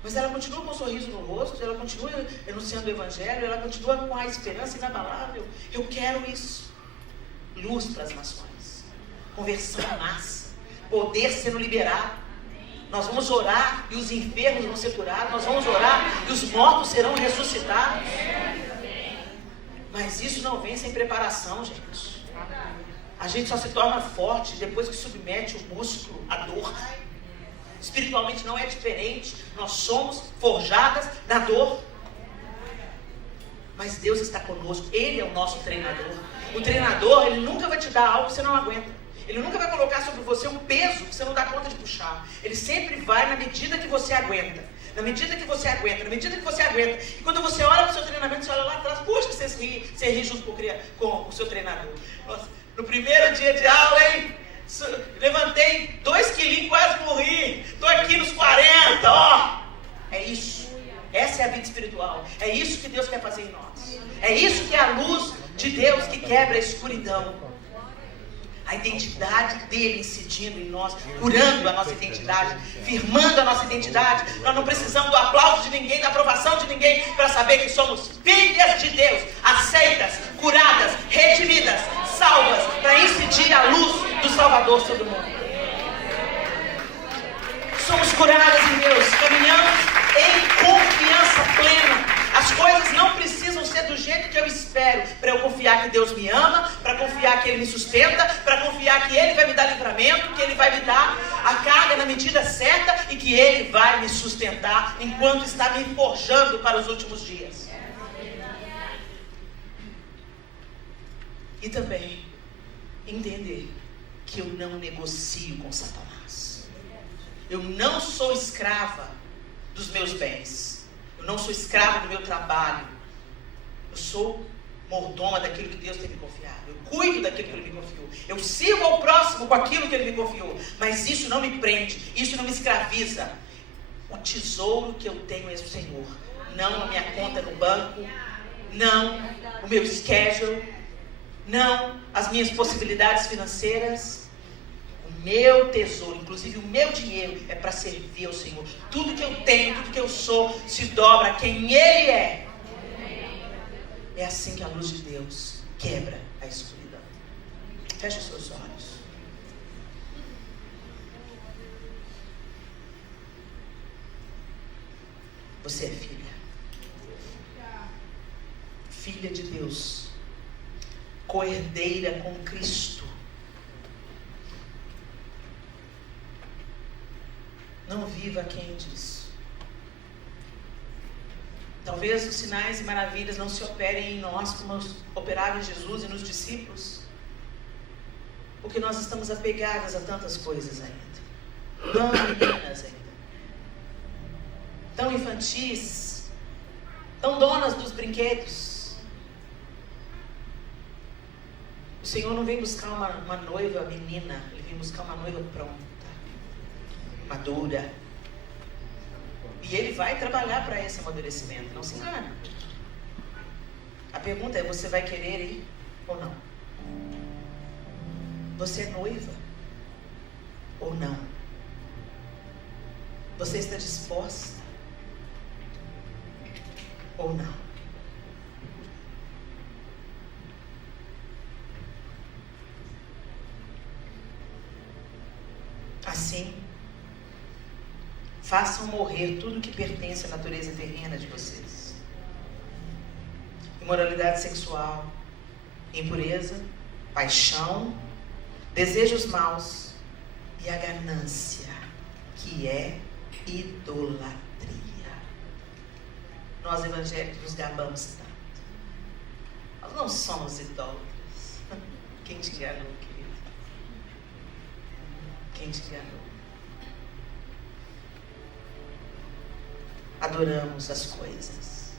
Mas ela continua com um sorriso no rosto, ela continua enunciando o Evangelho, ela continua com a esperança inabalável. Eu quero isso. Luz para as nações. Conversão em massa. Poder sendo liberado. Nós vamos orar e os enfermos vão ser curados. Nós vamos orar e os mortos serão ressuscitados. Mas isso não vem sem preparação, gente. A gente só se torna forte depois que submete o músculo à dor. Espiritualmente não é diferente. Nós somos forjadas na dor. Mas Deus está conosco. Ele é o nosso treinador. O treinador, ele nunca vai te dar algo que você não aguenta. Ele nunca vai colocar sobre você um peso que você não dá conta de puxar. Ele sempre vai na medida que você aguenta. Na medida que você aguenta, na medida que você aguenta. E quando você olha para o seu treinamento, você olha lá atrás, puxa, você ri junto com o seu treinador. Nossa, no primeiro dia de aula, hein? Levantei 2 quilinhos, quase morri. Estou aqui nos 40, ó. É isso. Essa é a vida espiritual. É isso que Deus quer fazer em nós. É isso que é a luz de Deus que quebra a escuridão. A identidade dele incidindo em nós, curando a nossa identidade, firmando a nossa identidade. Nós não precisamos do aplauso de ninguém, da aprovação de ninguém, para saber que somos filhas de Deus, aceitas, curadas, redimidas, salvas, para incidir a luz do Salvador sobre o mundo. Somos curadas em Deus, caminhamos em confiança plena. As coisas não precisam ser do jeito que eu espero, para eu confiar que Deus me ama, para confiar que Ele me sustenta, para confiar que Ele vai me dar livramento, que Ele vai me dar a carga na medida certa e que Ele vai me sustentar enquanto está me forjando para os últimos dias. E também entender que eu não negocio com Satanás. Eu não sou escrava dos meus bens. Eu não sou escravo do meu trabalho. Eu sou mordoma daquilo que Deus tem me confiado. Eu cuido daquilo que Ele me confiou. Eu sirvo ao próximo com aquilo que Ele me confiou. Mas isso não me prende. Isso não me escraviza. O tesouro que eu tenho é o Senhor. Não a minha conta no banco. Não o meu schedule. Não as minhas possibilidades financeiras. O meu tesouro, inclusive o meu dinheiro, é para servir ao Senhor. Tudo que eu tenho, tudo que eu sou, se dobra a quem Ele é. É assim que a luz de Deus quebra a escuridão. Feche os seus olhos. Você é filha. Filha de Deus. Deus, coerdeira com Cristo. Não viva aquém disso. Talvez os sinais e maravilhas não se operem em nós como operaram em Jesus e nos discípulos, porque nós estamos apegadas a tantas coisas ainda, tão meninas ainda, tão infantis, tão donas dos brinquedos. O Senhor não vem buscar uma noiva menina, Ele vem buscar uma noiva pronta, madura. E Ele vai trabalhar para esse amadurecimento, não se engana. A pergunta é, você vai querer ir ou não? Você é noiva ou não? Você está disposta ou não? Assim, façam morrer tudo que pertence à natureza terrena de vocês. Imoralidade sexual, impureza, paixão, desejos maus e a ganância, que é idolatria. Nós evangélicos nos gabamos tanto. Nós não somos idólatras. Quem te enganou, querido? Quem te enganou? Adoramos as coisas.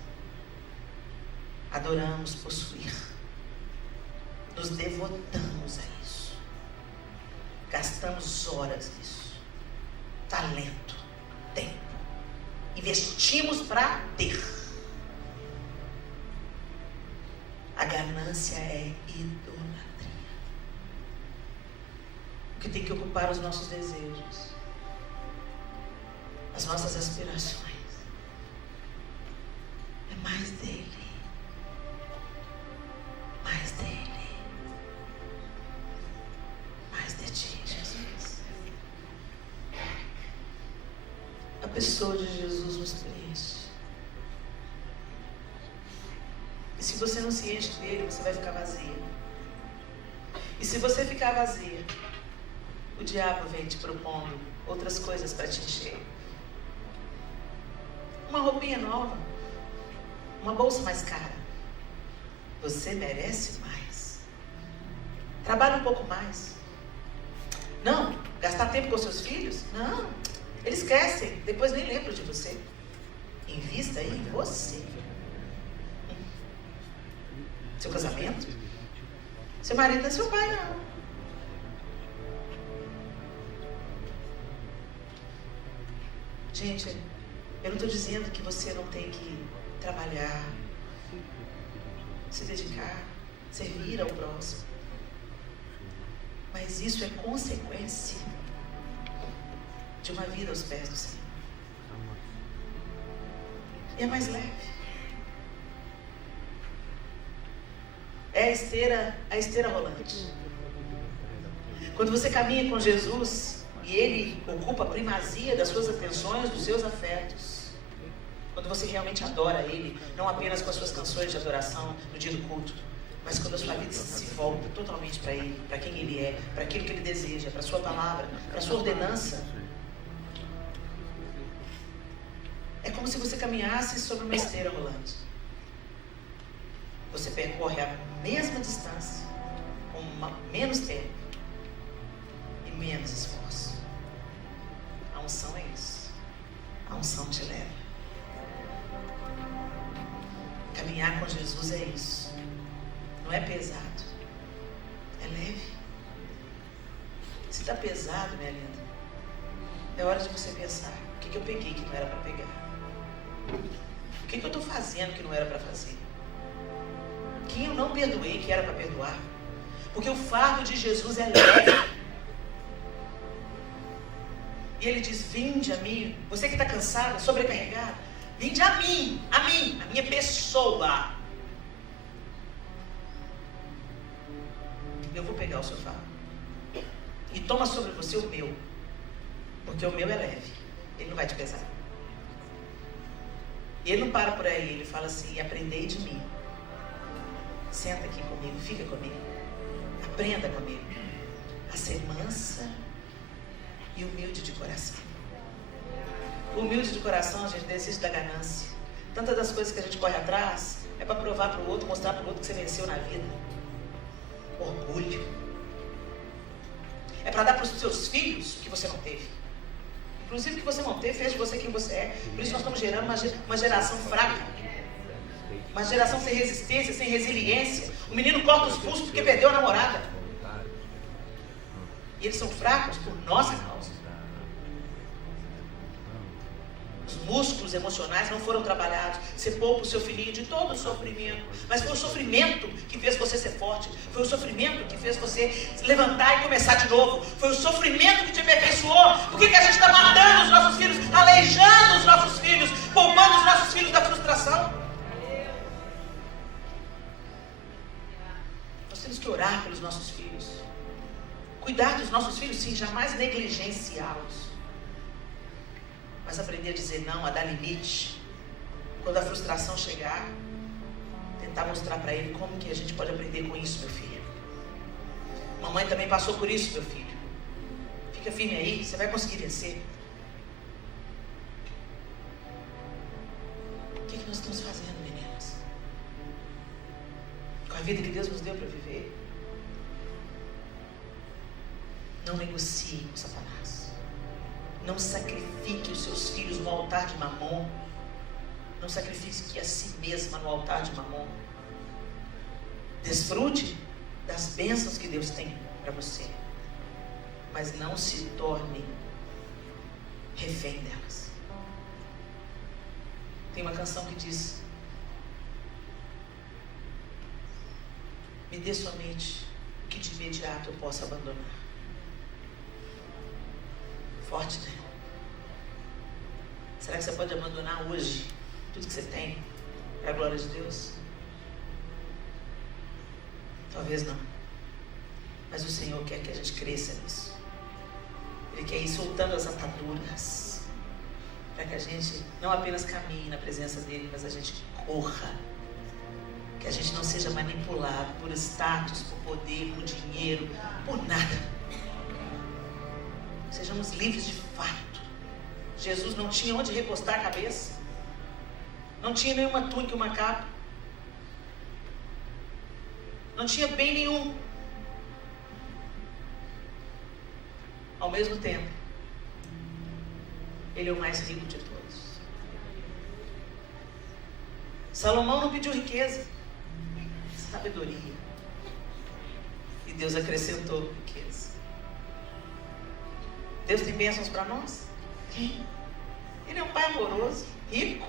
Adoramos possuir. Nos devotamos a isso. Gastamos horas nisso. Talento, tempo. Investimos para ter. A ganância é idolatria. O que tem que ocupar os nossos desejos, as nossas aspirações, é mais dele. Mais dele. Mais de ti, Jesus. A pessoa de Jesus nos preenche. E se você não se enche dele, você vai ficar vazia. E se você ficar vazia, o diabo vem te propondo outras coisas para te encher. Uma roupinha nova, uma bolsa mais cara. Você merece mais. Trabalhe um pouco mais. Não, gastar tempo com seus filhos? Não, eles esquecem, depois nem lembram de você. Invista aí em você. Seu casamento? Seu marido não é seu pai, não. Gente, eu não estou dizendo que você não tem que trabalhar, se dedicar, servir ao próximo. Mas isso é consequência de uma vida aos pés do Senhor. E é mais leve. É a esteira rolante. Quando você caminha com Jesus e Ele ocupa a primazia das suas atenções, dos seus afetos, quando você realmente adora Ele, não apenas com as suas canções de adoração no dia do culto, mas quando a sua vida se volta totalmente para Ele, para quem Ele é, para aquilo que Ele deseja, para a sua palavra, para a sua ordenança, é como se você caminhasse sobre uma esteira rolante. Você percorre a mesma distância, com menos tempo e menos esforço. A unção é isso. A unção te leva. Caminhar com Jesus é isso. Não é pesado, é leve. Se está pesado, minha linda, é hora de você pensar: o que eu peguei que não era para pegar? O que eu estou fazendo que não era para fazer? Quem eu não perdoei que era para perdoar? Porque o fardo de Jesus é leve. E Ele diz: vinde a mim, você que está cansada, sobrecarregada, vinde a mim, a minha pessoa. Eu vou pegar o seu fardo e toma sobre você o meu, porque o meu é leve, ele não vai te pesar. E Ele não para por aí, Ele fala assim: aprendei de mim, Senta aqui comigo, fica comigo. Aprenda comigo a ser mansa e humilde de coração. Humilde de coração, a gente desiste da ganância. Tantas das coisas que a gente corre atrás é para provar para o outro, mostrar para o outro que você venceu na vida. Orgulho. É para dar para os seus filhos o que você não teve. Inclusive o que você não teve fez de você quem você é. Por isso nós estamos gerando uma geração fraca. Uma geração sem resistência, sem resiliência. O menino corta os pulsos porque perdeu a namorada. E eles são fracos por nossa causa. Os músculos emocionais não foram trabalhados. Você poupa o seu filhinho de todo o sofrimento. Mas foi o sofrimento que fez você ser forte. Foi o sofrimento que fez você se levantar e começar de novo. Foi o sofrimento que te aperfeiçoou. Por que a gente está matando os nossos filhos, aleijando os nossos filhos, poupando os nossos filhos da frustração? Nós temos que orar pelos nossos filhos. Cuidar dos nossos filhos, sim, jamais negligenciá-los. Mas aprender a dizer não, a dar limite. Quando a frustração chegar, tentar mostrar para ele como que a gente pode aprender com isso, meu filho. Mamãe também passou por isso, meu filho. Fica firme aí, você vai conseguir vencer. O que nós estamos fazendo, meninas? Com a vida que Deus nos deu para viver. Não negocie com Satanás. Não sacrifique os seus filhos no altar de Mamon. Não sacrifique a si mesma no altar de Mamon. Desfrute das bênçãos que Deus tem para você. Mas não se torne refém delas. Tem uma canção que diz: me dê somente o que de imediato eu possa abandonar. Forte, né? Será que você pode abandonar hoje tudo que você tem para a glória de Deus? Talvez não. Mas o Senhor quer que a gente cresça nisso. Ele quer ir soltando as ataduras para que a gente não apenas caminhe na presença dele, mas a gente corra. Que a gente não seja manipulado por status, por poder, por dinheiro, por nada. Sejamos livres de fato. Jesus não tinha onde recostar a cabeça. Não tinha nenhuma túnica e uma capa. Não tinha bem nenhum. Ao mesmo tempo, ele é o mais rico de todos. Salomão não pediu riqueza, sabedoria. E Deus acrescentou riqueza. Deus tem bênçãos para nós? Tem. Ele é um pai amoroso, rico,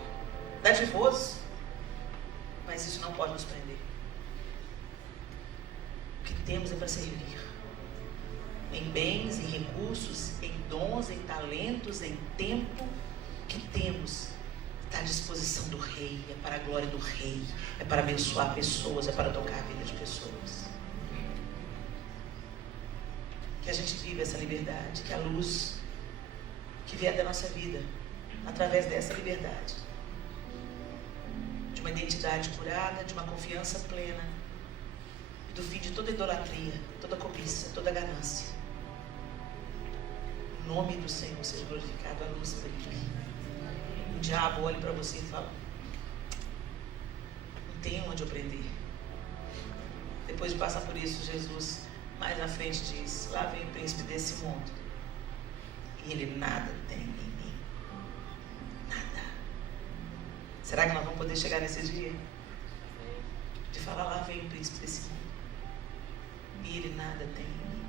dadivoso. Mas isso não pode nos prender. O que temos é para servir. Em bens, em recursos, em dons, em talentos, em tempo. O que temos está à disposição do Rei. É para a glória do Rei. É para abençoar pessoas. É para tocar a vida de pessoas. Que a gente viva essa liberdade, que a luz que vier da nossa vida, através dessa liberdade, de uma identidade curada, de uma confiança plena, e do fim de toda idolatria, toda cobiça, toda ganância. O nome do Senhor seja glorificado, a luz brilhe. O diabo olhe para você e fala: não tenho onde eu prender. Depois de passar por isso, Jesus mais na frente diz: lá vem o príncipe desse mundo, e ele nada tem em mim. Nada. Será que nós vamos poder chegar nesse dia? De falar: lá vem o príncipe desse mundo, e ele nada tem em mim.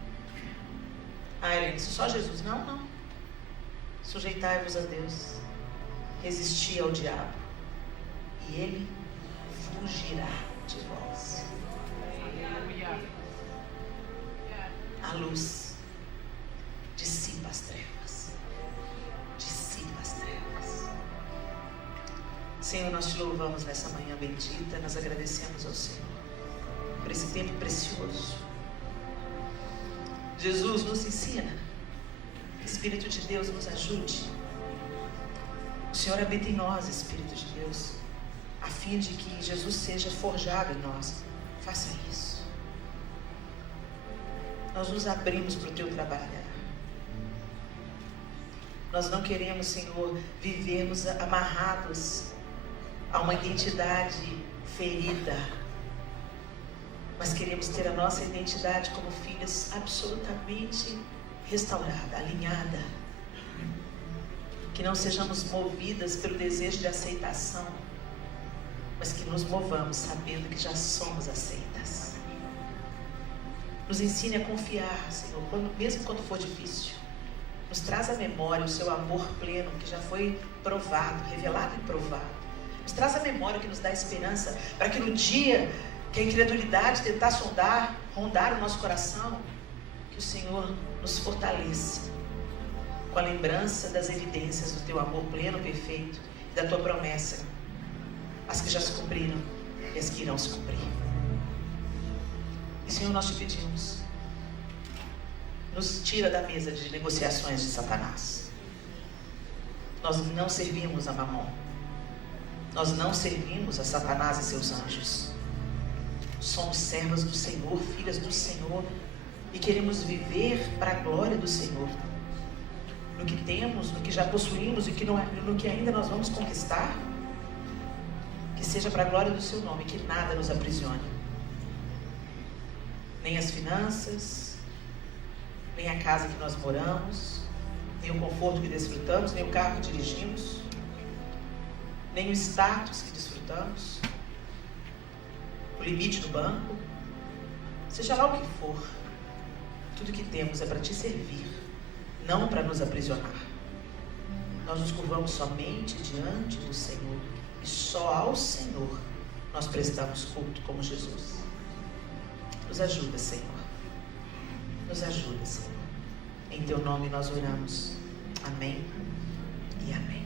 Ah, Helene, isso só Jesus. Não, não. Sujeitai-vos a Deus, resisti ao diabo, e ele fugirá de vós. A luz dissipa as trevas. Dissipa as trevas. Senhor, nós te louvamos nessa manhã bendita. Nós agradecemos ao Senhor por esse tempo precioso. Jesus nos ensina. Espírito de Deus nos ajude. O Senhor habita em nós, Espírito de Deus, a fim de que Jesus seja forjado em nós. Faça isso. Nós nos abrimos para o teu trabalhar. Nós não queremos, Senhor, vivermos amarrados a uma identidade ferida, mas queremos ter a nossa identidade como filhas absolutamente restaurada, alinhada. Que não sejamos movidas pelo desejo de aceitação, mas que nos movamos sabendo que já somos aceitas. Nos ensine a confiar, Senhor, mesmo quando for difícil. Nos traz à memória o seu amor pleno, que já foi provado, revelado e provado. Nos traz à memória o que nos dá esperança, para que no dia que a incredulidade tentar rondar o nosso coração, que o Senhor nos fortaleça com a lembrança das evidências do teu amor pleno, perfeito, e da tua promessa, as que já se cumpriram e as que irão se cumprir. E Senhor, nós te pedimos, nos tira da mesa de negociações de Satanás. Nós não servimos a Mamon. Nós não servimos a Satanás e seus anjos. Somos servas do Senhor, filhas do Senhor, e queremos viver para a glória do Senhor. No que temos, no que já possuímos e no que ainda nós vamos conquistar, que seja para a glória do seu nome, que nada nos aprisione. Nem as finanças, nem a casa que nós moramos, nem o conforto que desfrutamos, nem o carro que dirigimos, nem o status que desfrutamos, o limite do banco, seja lá o que for, tudo que temos é para te servir, não para nos aprisionar. Nós nos curvamos somente diante do Senhor, e só ao Senhor nós prestamos culto como Jesus. Nos ajuda, Senhor. Nos ajuda, Senhor. Em teu nome nós oramos. Amém e amém.